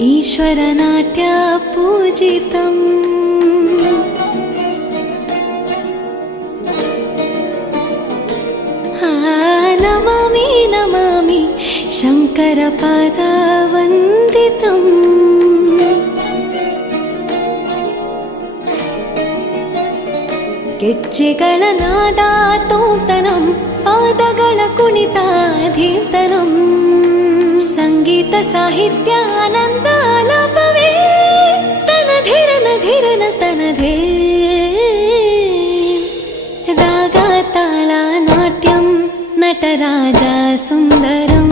ईश्वरनाट्य पूजितम् नमामि नमामि शङ्करपादवन्दितम् ಗೆಜ್ಜೆಗಳ ನಾದ ತೋಂತನಂ ಪಾದಗಳ ಕುಣಿತಾಧೀರ್ತನಂ ಸಂಗೀತ ಸಾಹಿತ್ಯ ಆನಂದ ಆಲಾಪವೇ ತನಧಿರನ ಧಿರನ ತನಧೇ ರಾಗ ತಾಳ ನಾಟ್ಯಂ ನಟರಾಜ ಸುಂದರಂ